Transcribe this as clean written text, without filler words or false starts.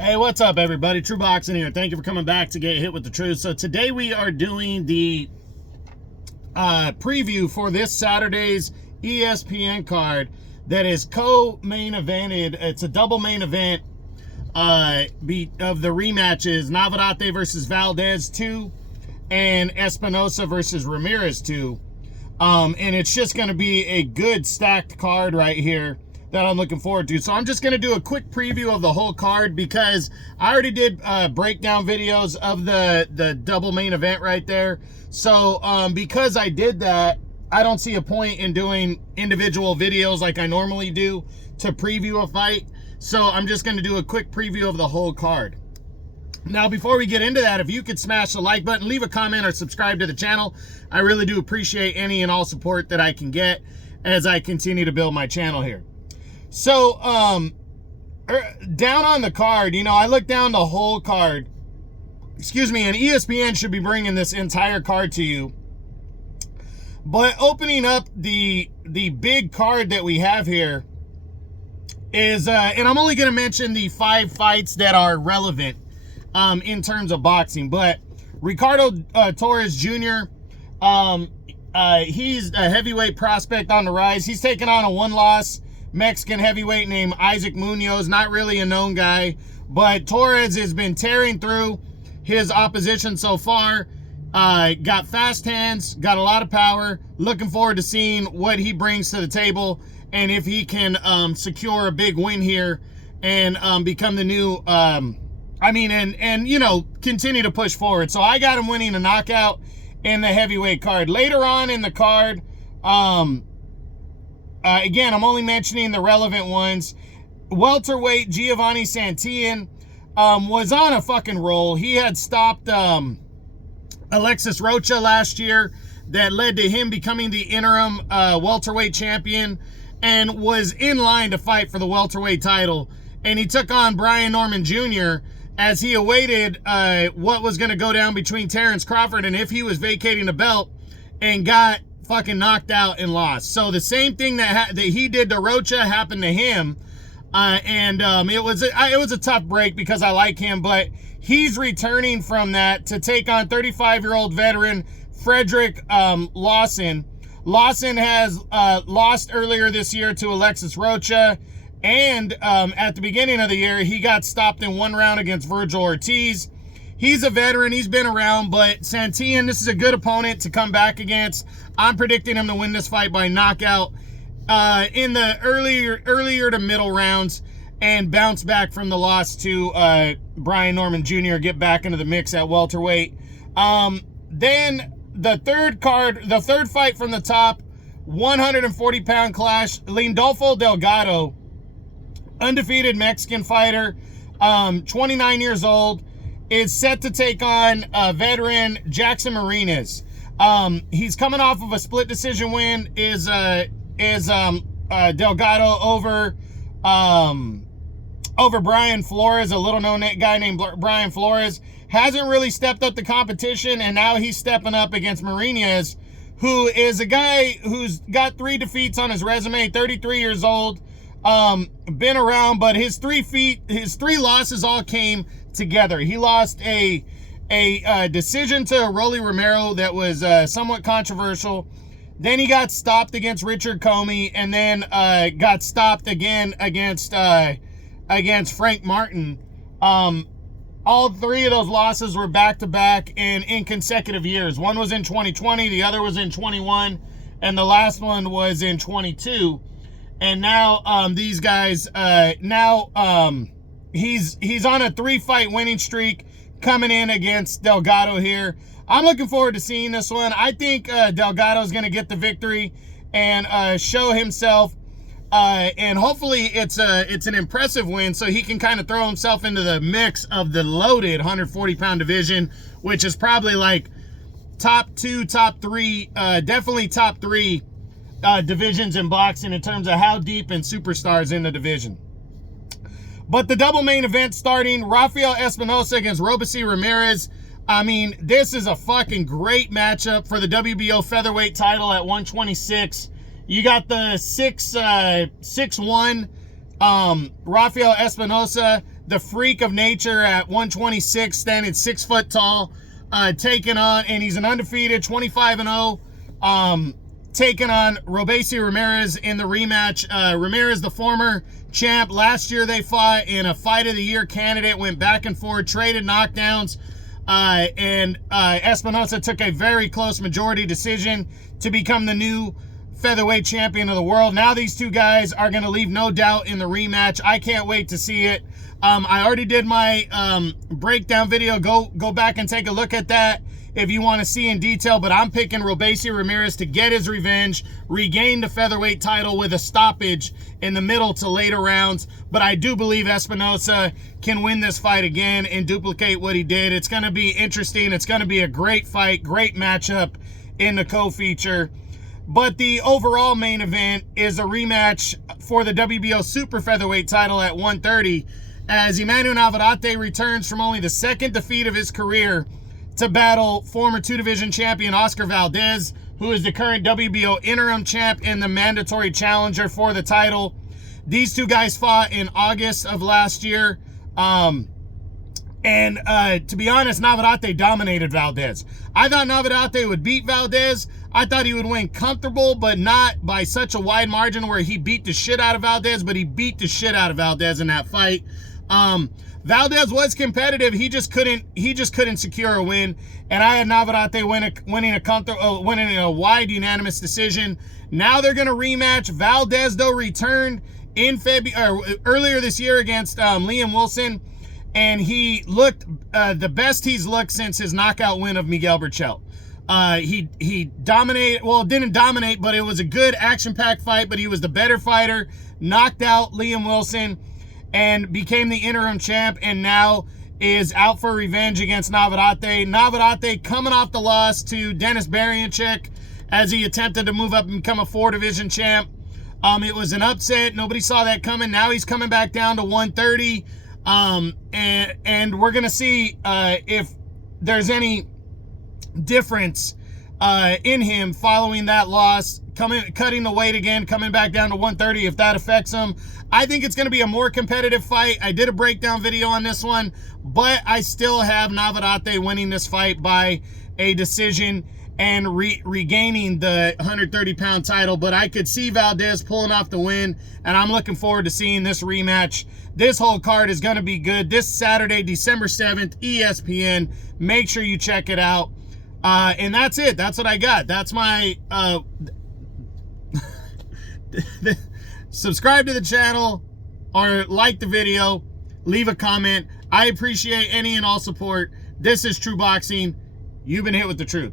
Hey, what's up, everybody? True Boxing here. Thank you for coming back to Get Hit with the Truth. So today we are doing the preview for this Saturday's ESPN card that is co-main evented. It's a double main event of the rematches: Navarrette versus Valdez 2 and Espinoza versus Ramirez 2. And it's just going to be a good stacked card right here that I'm looking forward to. So I'm just going to do a quick preview of the whole card because I already did breakdown videos of the double main event right there. So because I did that, I don't see a point in doing individual videos like I normally do to preview a fight. So I'm just going to do a quick preview of the whole card. Now, before we get into that, if you could smash the like button, leave a comment, or subscribe to the channel, I really do appreciate any and all support that I can get as I continue to build my channel here. So, down on the card, I looked down the whole card. Excuse me, and ESPN should be bringing this entire card to you. But opening up the big card that we have here is, and I'm only going to mention the 5 fights that are relevant in terms of boxing. But Ricardo Torres Jr., he's a heavyweight prospect on the rise. He's taking on a one-loss Mexican heavyweight named Isaac Munoz. Not really a known guy, but Torres has been tearing through his opposition so far. Got fast hands, got a lot of power. Looking forward to seeing what he brings to the table and if he can secure a big win here and become the new, continue to push forward. So I got him winning a knockout in the heavyweight card. Later on in the card, again, I'm only mentioning the relevant ones. Welterweight Giovanni Santillan was on a fucking roll. He had stopped Alexis Rocha last year. That led to him becoming the interim welterweight champion and was in line to fight for the welterweight title. And he took on Brian Norman Jr. as he awaited what was going to go down between Terrence Crawford and if he was vacating the belt, and got fucking knocked out and lost. So the same thing that he did to Rocha happened to him, it was a tough break because I like him, but he's returning from that to take on 35-year-old veteran Frederick Lawson. Lawson has lost earlier this year to Alexis Rocha, and at the beginning of the year he got stopped in 1 round against Virgil Ortiz. He's a veteran. He's been around, but Santillan, this is a good opponent to come back against. I'm predicting him to win this fight by knockout in the earlier to middle rounds and bounce back from the loss to Brian Norman Jr., get back into the mix at welterweight. Then the third fight from the top, 140-pound clash. Lindolfo Delgado, undefeated Mexican fighter, 29 years old, is set to take on veteran Jackson Marinas. He's coming off of a split decision win. Is Delgado over Brian Flores, a little known guy named Brian Flores. Hasn't really stepped up the competition, and now he's stepping up against Marinas, who is a guy who's got 3 defeats on his resume, 33 years old, been around, but his 3 losses all came together. He lost a decision to Rolly Romero that was somewhat controversial. Then he got stopped against Richard Comey, and then got stopped again against Frank Martin. All 3 of those losses were back-to-back and in consecutive years. One was in 2020, the other was in 21, and the last one was in 22. And now these guys, he's on a 3-fight winning streak coming in against Delgado here. I'm looking forward to seeing this one. I think Delgado's going to get the victory and show himself. And hopefully it's an impressive win so he can kind of throw himself into the mix of the loaded 140-pound division, which is probably like top 2, top 3, definitely top 3 divisions in boxing in terms of how deep and superstars in the division. But the double main event starting, Rafael Espinoza against Robeisy Ramirez. I mean, this is a fucking great matchup for the WBO featherweight title at 126. You got the 6'1" Rafael Espinoza, the freak of nature at 126, standing 6 foot tall, taking on, and he's an undefeated 25-0, taking on Robeisy Ramirez in the rematch. Ramirez, the former champ, last year they fought in a fight of the year candidate, went back and forth, traded knockdowns, and Espinoza took a very close majority decision to become the new featherweight champion of the world. Now these two guys are going to leave no doubt in the rematch. I can't wait to see it. I already did my breakdown video. Go back and take a look at that if you want to see in detail, but I'm picking Robeisy Ramirez to get his revenge, regain the featherweight title with a stoppage in the middle to later rounds. But I do believe Espinoza can win this fight again and duplicate what he did. It's going to be interesting. It's going to be a great fight, great matchup in the co-feature. But the overall main event is a rematch for the WBO super featherweight title at 130, as Emmanuel Navarrete returns from only the second defeat of his career to battle former 2-division champion Oscar Valdez, who is the current WBO interim champ and the mandatory challenger for the title. These two guys fought in August of last year. To be honest, Navarrete dominated Valdez. I thought Navarrete would beat Valdez. I thought he would win comfortable, but not by such a wide margin where he beat the shit out of Valdez, but he beat the shit out of Valdez in that fight. Valdez was competitive. He just couldn't secure a win. And I had Navarrete winning a wide unanimous decision. Now they're going to rematch. Valdez, though, returned in earlier this year against Liam Wilson, and he looked the best he's looked since his knockout win of Miguel Berchelt. He dominated, well, didn't dominate, but it was a good action-packed fight, but he was the better fighter, knocked out Liam Wilson, and became the interim champ, and now is out for revenge against Navarrete. Navarrete coming off the loss to Dennis Berianchik as he attempted to move up and become a 4-division champ. It was an upset. Nobody saw that coming. Now he's coming back down to 130. And we're going to see if there's any difference in him following that loss, cutting the weight again, coming back down to 130, if that affects him. I think it's going to be a more competitive fight. I did a breakdown video on this one, but I still have Navarrete winning this fight by a decision and regaining the 130-pound title. But I could see Valdez pulling off the win, and I'm looking forward to seeing this rematch. This whole card is going to be good. This Saturday, December 7th, ESPN. Make sure you check it out. And that's it. That's what I got. That's my... Subscribe to the channel or like the video. Leave a comment. I appreciate any and all support. This is True Boxing. You've been hit with the truth.